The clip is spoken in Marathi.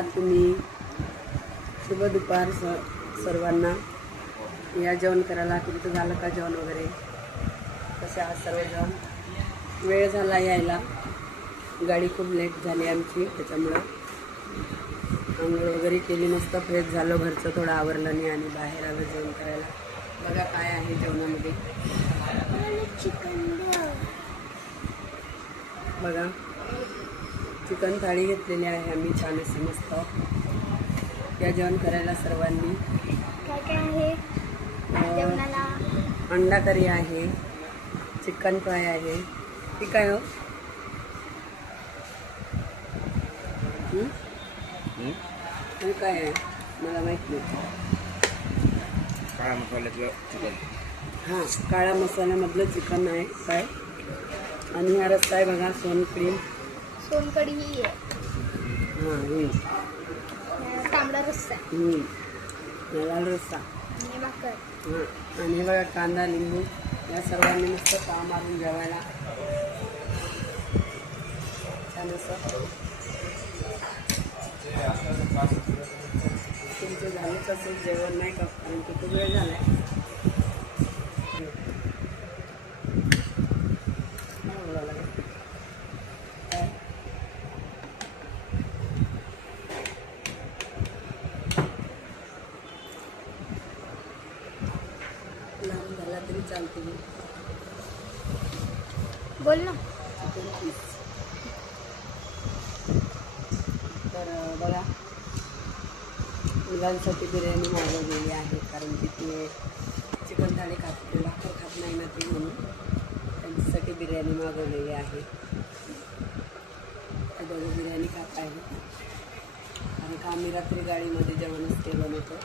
आहात तुम्ही? शुभ दुपार सर्वांना. या जेवण करायला. तुमचं झालं का जेवण वगैरे? कसे आहात सर्वजण? वेळ झाला यायला, गाडी खूप लेट झाली आमची, त्याच्यामुळं आंघोळ वगैरे केली, मस्त फ्रेश झालो, घरचं थोडं आवरलं नाही आणि बाहेर आलं जेवण करायला. बघा काय आहे जेवणामध्ये. बघा चिकन थाळी घेतलेली आहे आम्ही, छान असं मस्त. या जेवण करायला सर्वांनी. काय काय आहे जेवणाला? अंडा करी आहे, चिकन फ्राय आहे. ठीक आहे हो. आणि काय आहे मला माहीत नाही. काळ्या मसाल्यातलं चिकन. हां, काळ्या मसाल्यामधलं चिकन आहे काय. आणि हा रस्ता आहे बघा, सोनकढी. सोनकढी ही आहे. हां, तांबडा रस्सा लाल रस्सा. आणि भाकर. हां, आणि हे बघा कांदा लिंबू. या सर्वांनी मस्त पाव मारून जेवायला छान असं. तुमचं झालंच असेल जेवण नाही का, कारण की खूप वेळ झाला आहे. लांब झाला तरी चालते. बोल ना. तर बघा, मुलांसाठी बिर्याणी मागवलेली आहे, कारण की ते चिकन थाळी खात, भाकर खात नाही ना ते, म्हणून त्यांच्यासाठी बिर्याणी मागवलेली आहे. ते दोघं बिर्याणी खात आहे. आणि का आम्ही रात्री गाडीमध्ये जेवणच केलं नव्हतं.